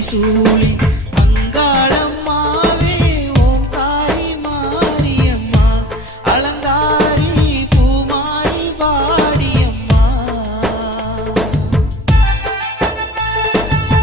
it's so lonely